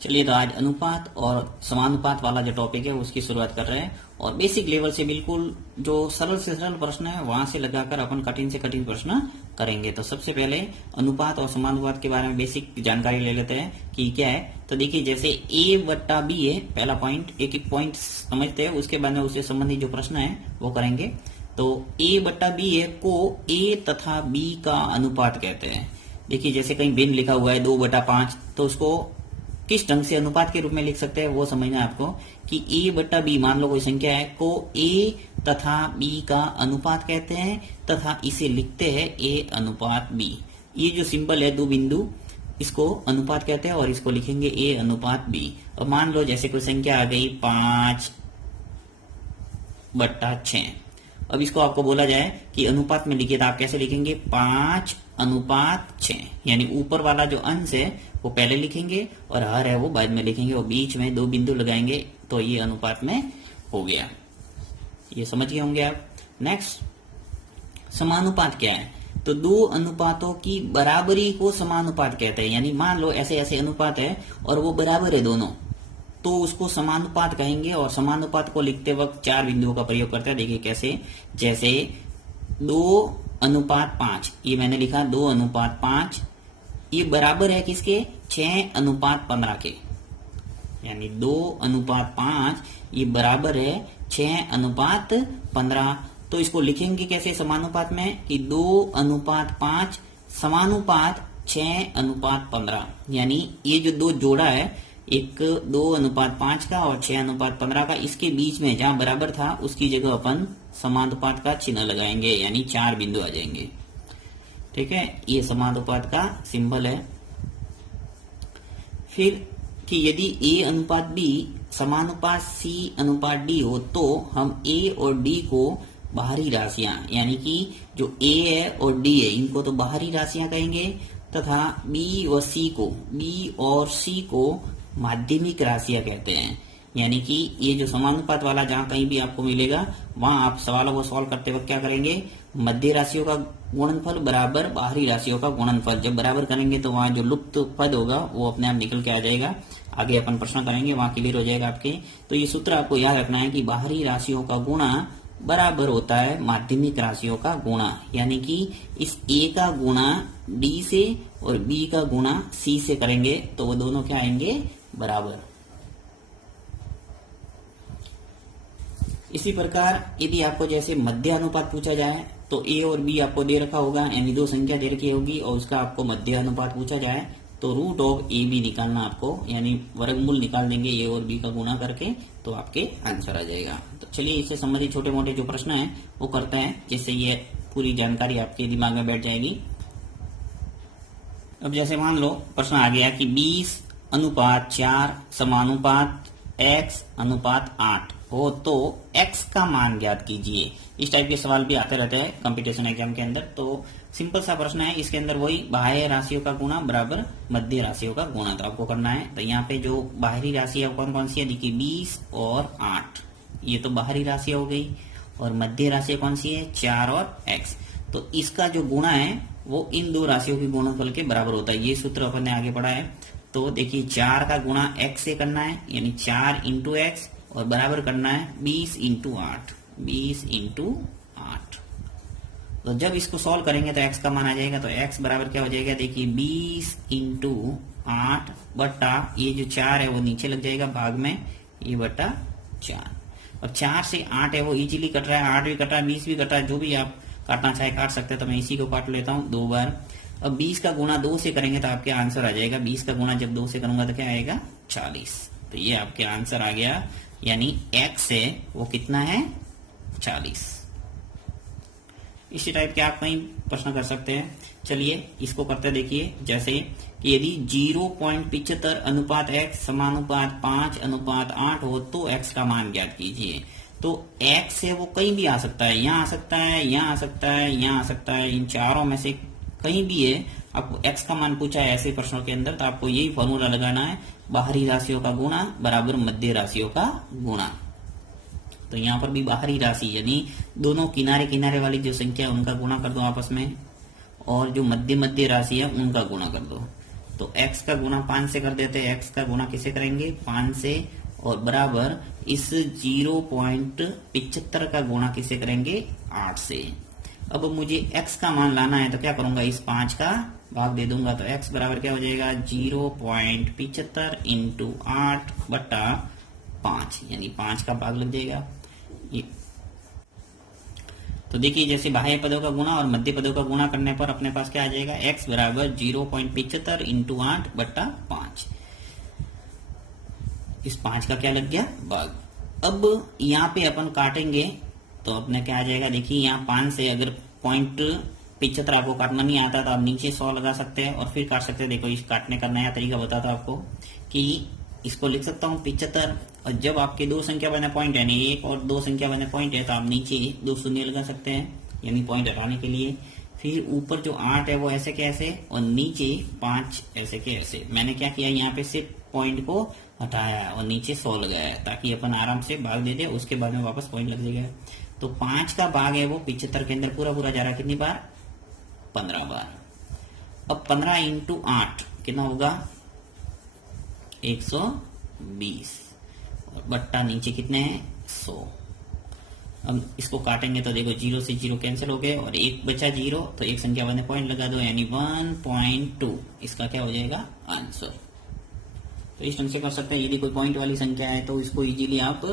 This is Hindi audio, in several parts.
चलिए तो आज अनुपात और समानुपात वाला जो टॉपिक है उसकी शुरुआत कर रहे हैं और बेसिक लेवल से बिल्कुल जो सरल से सरल प्रश्न है वहां से लगाकर अपन कठिन से कठिन प्रश्न करेंगे। तो सबसे पहले अनुपात और समानुपात के बारे में बेसिक जानकारी ले लेते हैं कि क्या है। तो देखिए जैसे ए बट्टा बी है, पहला पॉइंट, एक एक पॉइंट समझते हैं, उसके बाद में उससे संबंधित जो प्रश्न है वो करेंगे। तो ए बट्टा बी है को ए तथा बी का अनुपात कहते हैं। देखिए जैसे कहीं भिन्न लिखा हुआ है 2/5, तो उसको किस ढंग से अनुपात के रूप में लिख सकते हैं वो समझना है आपको कि ए बट्टा बी, मान लो कोई संख्या है, को ए तथा बी का अनुपात कहते हैं तथा इसे लिखते हैं ए अनुपात बी। ये जो सिंबल है दो बिंदु, इसको अनुपात कहते हैं और इसको लिखेंगे ए अनुपात बी। और मान लो जैसे कोई संख्या आ गई 5/6। अब इसको आपको बोला जाए कि अनुपात में लिखिए तो आप कैसे लिखेंगे 5/6, यानी ऊपर वाला जो अंश है वो पहले लिखेंगे और हर है वो बाद में लिखेंगे और बीच में दो बिंदु लगाएंगे, तो ये अनुपात में हो गया। ये समझ गए होंगे आप। नेक्स्ट, समानुपात क्या है? तो दो अनुपातों की बराबरी को समानुपात कहते हैं। यानी मान लो ऐसे ऐसे अनुपात है और वो बराबर है दोनों, तो उसको समानुपात कहेंगे। और समानुपात को लिखते वक्त चार बिंदुओं का प्रयोग करते हैं। देखिए कैसे, जैसे 2:5, ये मैंने लिखा 2:5, ये बराबर है किसके? 6:15 के। यानी 2:5 ये बराबर है 6:15। तो इसको लिखेंगे कैसे समानुपात में कि 2:5 समानुपात 6:15। यानी ये जो दो जोड़ा है, एक 2:5 का और 6:15 का, इसके बीच में जहां बराबर था उसकी जगह अपन समानुपात का चिन्ह लगाएंगे, यानी चार बिंदु आ जाएंगे। ठीक है, ये समानुपात का सिंबल है। फिर कि यदि ए अनुपात बी समानुपात सी अनुपात डी हो तो हम ए और डी को बाहरी राशियां, यानी कि जो ए है और डी है इनको तो बाहरी राशियां कहेंगे, तथा बी और सी को माध्यमिक राशियां कहते हैं। यानी कि ये जो समानुपात वाला जहां कहीं भी आपको मिलेगा वहां आप सवालों को सॉल्व करते वक्त क्या करेंगे, मध्य राशियों का गुणनफल बराबर बाहरी राशियों का गुणनफल। जब बराबर करेंगे तो वहां जो लुप्त पद होगा वो अपने आप निकल के आ जाएगा। आगे अपन प्रश्न करेंगे, वहां क्लियर हो जाएगा आपके। तो ये सूत्र आपको याद रखना है कि बाहरी राशियों का गुणा बराबर होता है माध्यमिक राशियों का गुणा। यानी कि इस ए का गुणा डी से और बी का गुणा सी से करेंगे तो वो दोनों क्या आएंगे, बराबर। इसी प्रकार यदि आपको जैसे मध्य अनुपात पूछा जाए तो ए और बी आपको दे रखा होगा, यानी दो संख्या दे रखी होगी और उसका आपको मध्य अनुपात पूछा जाए तो रूट ऑफ ए बी निकालना आपको, यानी वर्गमूल निकाल देंगे ए और बी का गुणा करके, तो आपके आंसर आ जाएगा। तो चलिए इससे संबंधित छोटे मोटे जो प्रश्न हैं वो करते हैं, जिससे ये पूरी जानकारी आपके दिमाग में बैठ जाएगी। अब जैसे मान लो प्रश्न आ गया कि 20:4 समानुपात x:8 हो तो x का मान ज्ञात कीजिए। इस टाइप के सवाल भी आते रहते हैं कंपटीशन एग्जाम के अंदर। तो सिंपल सा प्रश्न है, इसके अंदर वही बाह्य राशियों का गुणा बराबर मध्य राशियों का गुणा तो आपको करना है। तो यहाँ पे जो बाहरी राशि है कौन कौन सी है, देखिए 20 और 8, ये तो बाहरी राशि हो गई। और मध्य राशि कौन सी है, 4 और x। तो इसका जो गुणा है वो इन दो राशियों के गुणनफल के बराबर होता है। ये सूत्र अपन ने आगे पढ़ा है। तो देखिए 4 का गुणा x से करना है, यानी 4 × x, और बराबर करना है 20 × 8, 20 × 8। तो जब इसको सॉल्व करेंगे तो x का मान आ जाएगा। तो x बराबर क्या हो जाएगा, देखिए 20 × 8 बटा ये जो 4 है वो नीचे लग जाएगा भाग में, ये बटा 4। और 4 से 8 है वो इजीली कट रहा है, 8 भी कट रहा है, 20 भी कट रहा है, जो भी आप काटना चाहे काट सकते हैं। तो मैं इसी को काट लेता हूँ 2 बार। अब 20 का गुणा 2 से करेंगे तो आपके आंसर आ जाएगा, 20 का गुणा जब 2 से करूंगा तो क्या आएगा, 40। तो ये आपके आंसर आ गया, यानी x है वो कितना है, 40। इसी टाइप के आप कई प्रश्न कर सकते हैं। चलिए इसको करते देखिए, जैसे कि यदि 0.75 अनुपात x समानुपात 5:8 हो तो x का मान ज्ञात कीजिए। तो x है वो कहीं भी आ सकता है, यहाँ आ सकता है, यहाँ आ सकता है, यहाँ आ सकता है, इन चारों में से कहीं भी है। आपको x का मान पूछा है ऐसे प्रश्नों के अंदर तो आपको यही फॉर्मूला लगाना है, बाहरी राशियों का गुणा बराबर मध्य राशियों का गुणा। तो यहाँ पर भी बाहरी राशि यानी दोनों किनारे किनारे वाली जो संख्या है उनका गुणा कर दो आपस में, और जो मध्य मध्य राशि है उनका गुणा कर दो। तो x का गुना 5 से कर देते हैं। x का गुना किसे करेंगे? 5 से, और बराबर इस 0.75 का गुना किसे करेंगे? 8 से। अब मुझे x का मान लाना है तो क्या करूंगा? इस 5 का भाग दे दूंगा, तो x बराबर क्या हो जाएगा? 0.75 इंटू 8 बटा 5, यानी 5 का भाग लग जाएगा। तो देखिए, जैसे बाह्य पदों का गुणा और मध्य पदों का गुणा करने पर अपने पास क्या आ जाएगा? x बराबर 0.75 इंटू 8 बटा 5। इस 5 का क्या लग गया? भाग। अब यहाँ पे अपन काटेंगे तो अपने क्या आ जाएगा? देखिए, यहाँ 5 से अगर 0.75 आपको काटना नहीं आता तो आप नीचे 100 लगा सकते हैं और फिर काट सकते हैं। देखो, इस काटने का नया तरीका बताता हूं आपको कि इसको लिख सकता हूँ 75, और जब आपके दो संख्या बने पॉइंट है, नहीं एक और दो संख्या बने पॉइंट है, तो आप नीचे 2 शून्य लगा सकते हैं, यानी पॉइंट हटाने के लिए। फिर ऊपर जो 8 है वो ऐसे के ऐसे, और नीचे 5 ऐसे के ऐसे। मैंने क्या किया? यहाँ पे सिर्फ पॉइंट को हटाया और नीचे 100 लगाया, ताकि अपन आराम से भाग दे दे, उसके बाद में वापस पॉइंट लग जाएगा। तो 5 का भाग है वो 75 के अंदर पूरा पूरा जा रहा है। कितनी बार? 15 बार। अब 15 इंटू 8 कितना होगा? 120, और बट्टा नीचे कितने हैं? 100। अब इसको काटेंगे तो देखो, 0 से 0 कैंसिल हो गए और एक बचा 0, तो एक संख्या बने पॉइंट लगा दो, यानी 1.2। इसका क्या हो जाएगा? आंसर। तो इस ढंग से कर सकते हैं। यदि कोई पॉइंट वाली संख्या है तो इसको इजीली आप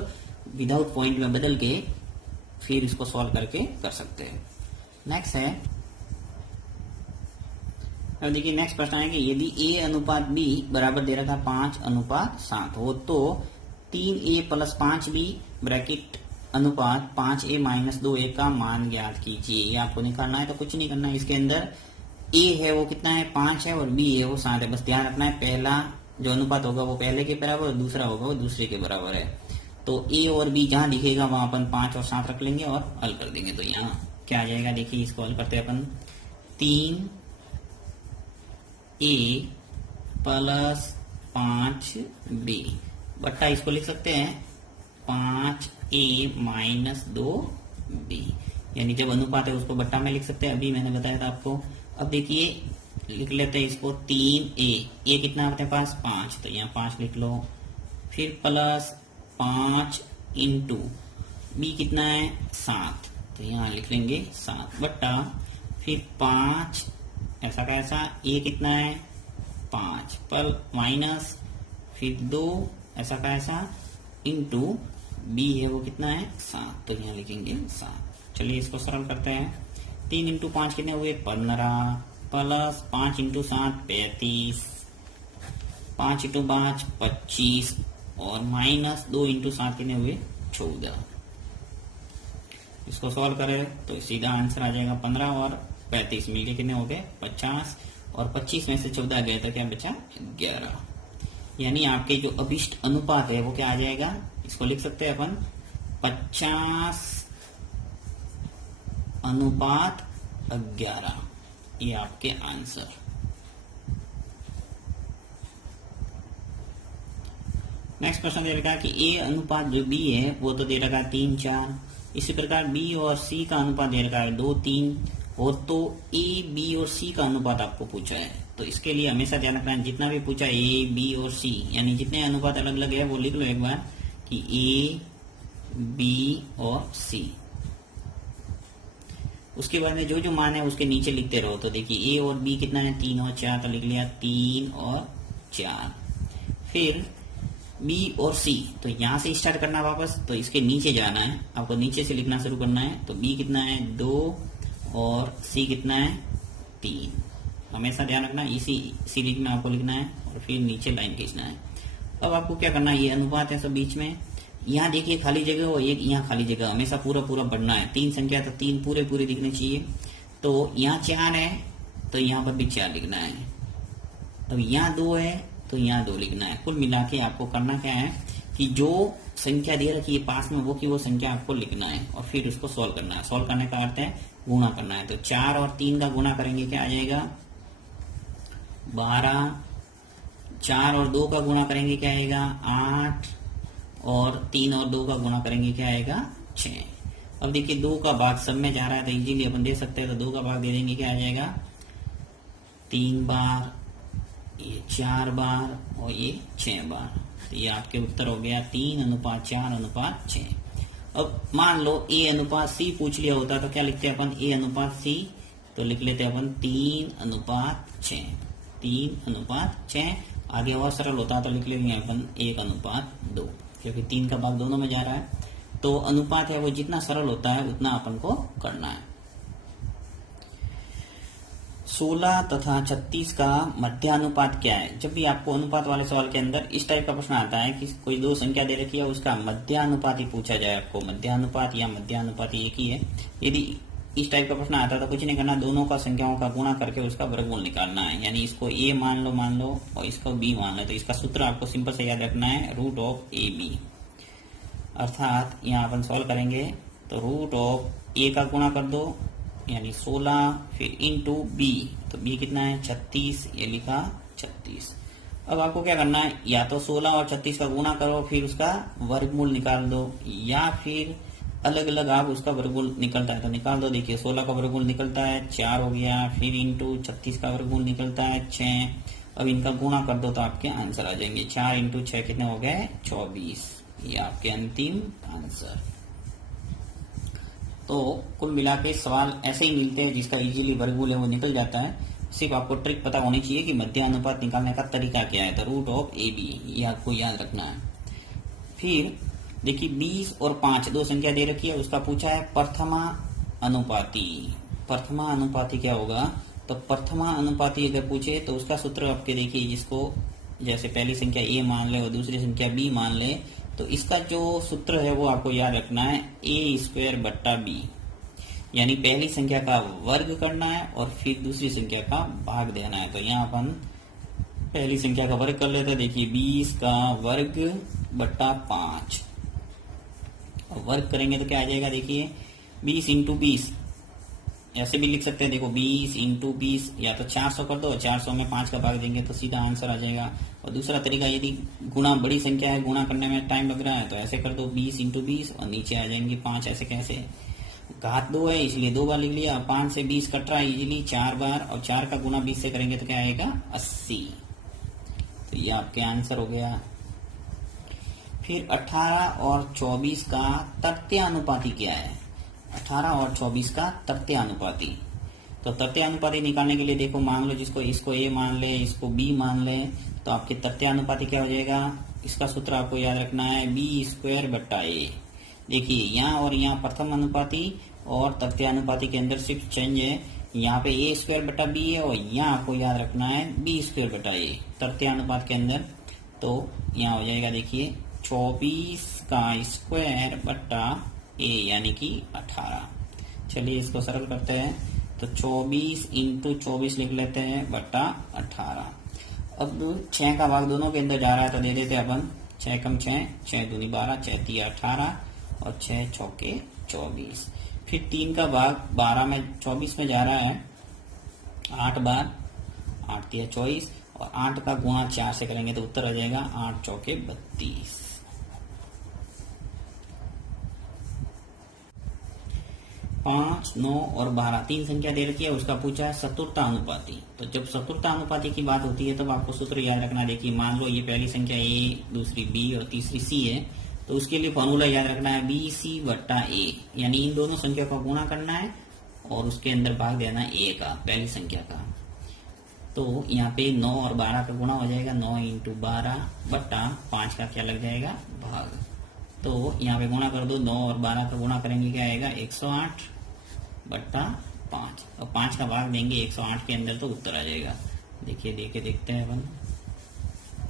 विदाउट पॉइंट में बदल के फिर इसको सॉल्व करके कर सकते हैं। नेक्स्ट है, अब देखिए नेक्स्ट प्रश्न है कि यदि a अनुपात b बराबर दे रखा 5:7 हो तो 3a प्लस 5b ब्रैकेट अनुपात 5a माइनस 2a का मान ज्ञात कीजिए। ये आपको निकालना है। तो कुछ नहीं करना है, इसके अंदर a है वो कितना है? 5 है, और b है वो 7 है। बस ध्यान रखना है, पहला जो अनुपात होगा वो पहले के बराबर और दूसरा होगा वो दूसरे के बराबर है। तो a और b जहां दिखेगा वहां अपन 5 और 7 रख लेंगे और हल कर देंगे। तो यहाँ क्या आ जाएगा? देखिए, इसको हल करते हैं अपन। 3a प्लस 5b बट्टा, इसको लिख सकते हैं 5a माइनस 2b, यानी जब अनुपात है उसको बट्टा में लिख सकते हैं। अभी मैंने बताया था आपको। अब देखिए, लिख लेते हैं इसको 3a, a कितना है अपने पास? 5, तो यहाँ 5 लिख लो। फिर प्लस 5 इंटू b कितना है? 7, तो यहाँ लिख लेंगे 7 बट्टा, फिर 5 ऐसा का ऐसा, a कितना है? 5 पर माइनस, फिर 2 ऐसा का ऐसा, इंटू b है वो कितना है? 7, तो यहाँ लिखेंगे 7। चलिए इसको सरल करते हैं। 3 इंटू 5 कितने हुए? 15, प्लस 5 इंटू 7 35, 5 इंटू 5 25, और माइनस 2 इंटू 7 कितने हुए? 14। इसको सॉल्व करें तो सीधा आंसर आ जाएगा 15 और 35 मिलके कितने हो गए? 50, और 25 में से 14 गया तो क्या बचा? 11। यानी आपके जो अभिष्ट अनुपात है वो क्या आ जाएगा? इसको लिख सकते हैं अपन 50:11। ये आपके आंसर। नेक्स्ट प्रश्न दे रखा है कि a अनुपात जो b है वो तो दे रखा है 3:4। इसी प्रकार b और c का अनुपात दे रखा है 2:3, और तो a b और c का अनुपात आपको पूछा है। तो इसके लिए हमेशा ध्यान रखना है, जितना भी पूछा a b और c, यानी जितने अनुपात अलग अलग है वो लिख लो एक बार कि a b और c। उसके बाद में जो जो मान है उसके नीचे लिखते रहो। तो देखिए a और b कितना है? 3 और 4, तो लिख लिया 3 और 4। फिर b और c, तो यहाँ से स्टार्ट करना वापस, तो इसके नीचे जाना है, आपको नीचे से लिखना शुरू करना है। तो b कितना है? 2, और c कितना है? 3। हमेशा ध्यान रखना, इसी सीरीज में आपको लिखना है और फिर नीचे लाइन खींचना है। अब आपको क्या करना है? ये अनुपात है सब बीच में, यहाँ देखिए खाली जगह और एक यहाँ खाली जगह, हमेशा पूरा पूरा बढ़ना है। 3 संख्या तो 3 पूरे पूरे दिखने चाहिए। तो यहाँ 4 है तो यहाँ पर भी 4 लिखना है। अब यहाँ 2 है तो यहाँ 2 लिखना है। कुल मिला के आपको करना क्या है कि जो संख्या दे रखी है पास में वो की वो संख्या आपको लिखना है और फिर उसको सॉल्व करना है। सॉल्व करने का अर्थ है गुणा करना है। तो 4 और 3 का गुणा करेंगे क्या आ जाएगा? 12। 4 और 2 का गुणा करेंगे क्या आएगा? 8, और 3 और 2 का गुणा करेंगे क्या आएगा? 6। अब देखिए 2 का भाग सब में जा रहा है तो इजीली अपन दे सकते हैं। तो 2 का भाग दे देंगे क्या आ जाएगा? 3 बार, ये 4 बार और ये 6 बार। तो ये आपके उत्तर हो गया 3:4:6। अब मान लो A अनुपात C पूछ लिया होता तो क्या लिखते हैं अपन, A अनुपात C, तो लिख लेते हैं अपन 3:6। 3:6। आगे और सरल होता तो लिख लेंगे अपन 1:2, क्योंकि 3 का भाग दोनों में जा रहा है। तो अनुपात है वो जितना सरल होता है उतना अपन को करना है। 16 तथा 36 का मध्यानुपात क्या है? जब भी आपको अनुपात वाले सवाल के अंदर इस टाइप का प्रश्न आता है कि कोई दो संख्या दे रखी है, उसका मध्यानुपात ही पूछा जाए आपको, मध्यानुपात या मध्यानुपात एक ही है। यदि इस टाइप का प्रश्न आता है तो कुछ नहीं करना, दोनों का संख्याओं का गुणा करके उसका वर्गमूल निकालना है। यानी इसको A मान लो और इसको B मान लो, तो इसका सूत्र आपको सिंपल से याद रखना है, √AB। अर्थात यहाँ अपन सॉल्व करेंगे तो √A का गुणा कर दो, यानी 16, फिर इंटू B, तो B कितना है 36, ये लिखा 36। अब आपको क्या करना है, या तो 16 और 36 का गुणा करो फिर उसका वर्गमूल निकाल दो, या फिर अलग अलग आप उसका वर्गमूल निकलता है तो निकाल दो। देखिए 16 का वर्गमूल निकलता है 4 हो गया, फिर इंटू 36 का वर्गमूल निकलता है 6। अब इनका गुणा कर दो तो आपके आंसर आ जाएंगे। 4 इंटू 6 कितने हो गए 24। ये आपके अंतिम आंसर। तो कुल मिला के सवाल ऐसे ही मिलते हैं, जिसका इजीली वर्गमूल है वो निकल जाता है। सिर्फ आपको ट्रिक पता होनी चाहिए कि मध्यानुपात निकालने का तरीका क्या है, तो √AB, ये आपको याद रखना है। फिर देखिए 20 और 5 दो संख्या दे रखी है, उसका पूछा है प्रथमा अनुपाती। प्रथमा अनुपाती क्या होगा, तो प्रथमा अनुपाती अगर पूछे तो उसका सूत्र आपके देखिए, जिसको जैसे पहली संख्या A मान ले और दूसरी संख्या B मान ले, तो इसका जो सूत्र है वो आपको याद रखना है, A²/B। यानी पहली संख्या का वर्ग करना है और फिर दूसरी संख्या का भाग देना है। तो यहाँ अपन पहली संख्या का वर्ग कर लेते हैं। देखिए 20 का वर्ग बट्टा 5, और वर्ग करेंगे तो क्या आ जाएगा, देखिए 20 इंटू 20, ऐसे भी लिख सकते हैं। देखो 20 इंटू 20, या तो 400 कर दो, 400 में 5 का भाग देंगे तो सीधा आंसर आ जाएगा। और दूसरा तरीका, यदि गुणा बड़ी संख्या है, गुणा करने में टाइम लग रहा है, तो ऐसे कर दो 20 इंटू 20 और नीचे आ जाएंगे 5। ऐसे कैसे, घात 2 है इसलिए 2 बार लिख लिया, 5 से 20 कट रहा है इजीली 4 बार, और 4 का गुणा 20 से करेंगे तो क्या आएगा 80। तो ये आपके आंसर हो गया। फिर 18 और 24 का तृतीयानुपाती क्या है? 18 और 24 का तृतीयानुपाती, तो तृतीयानुपाती निकालने के लिए देखो, मान लो जिसको इसको A मान ले, इसको B मान ले, तो आपके तृतीयानुपाती क्या हो जाएगा, इसका सूत्र आपको याद रखना है, B²/A। देखिए यहाँ और यहाँ प्रथम अनुपाती और तृतीयानुपाती के अंदर सिर्फ चेंज है, यहाँ पे A²/B है और यहाँ आपको याद रखना है B²/A तृतीयानुपात के अंदर। तो यहाँ हो जाएगा देखिए 24 का स्क्वायर बट्टा A, यानी कि 18। चलिए इसको सरल करते हैं, तो 24 इंटू 24 लिख लेते हैं बट्टा 18। अब 6 का भाग दोनों के अंदर जा रहा है तो दे देते हैं अपन 6 कम 6, 6 दूनी 12, 6 तिया 18 और 6 चौके 24। फिर 3 का भाग 12 में 24 में जा रहा है 8 बार, 8 तिया 24, और 8 का गुणा 4 से करेंगे तो उत्तर आ जाएगा 8 चौके 32। 5, 9 और 12 तीन संख्या दे रखी है, उसका पूछा है चतुर्थानुपाती। तो जब चतुर्थानुपाती की बात होती है तब आपको सूत्र याद रखना। देखिए मान लो ये पहली संख्या A, दूसरी B और तीसरी C है, तो उसके लिए फॉर्मूला याद रखना है BC/A, यानी इन दोनों संख्या का गुणा करना है और उसके अंदर भाग देना है A का, पहली संख्या का। तो यहाँ पे 9 और 12 का गुणा हो जाएगा, 9 इंटू 12 बट्टा 5 का क्या लग जाएगा भाग। तो यहाँ पे गुणा कर दो, 9 और 12 का गुणा करेंगे क्या आएगा 108 बट्टा 5, और 5 का भाग देंगे 108 के अंदर तो उत्तर आ जाएगा। देखिए देखते हैं अपन,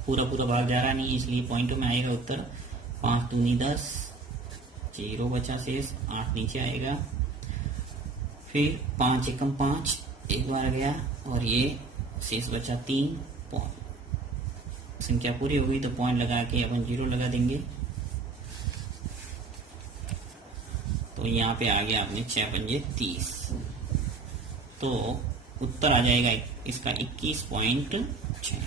पूरा भाग जा रहा नहीं इसलिए पॉइंटों में आएगा उत्तर। 5 दूनी 10, 0 बचा शेष, 8 नीचे आएगा। फिर 5 एकम 5 एक बार गया और ये शेष बचा 3। संख्या पूरी हो गई तो पॉइंट लगा के अपन 0 लगा देंगे। तो यहाँ पे आ गया आपने 6 पंजे 30, तो उत्तर आ जाएगा इसका 21.6।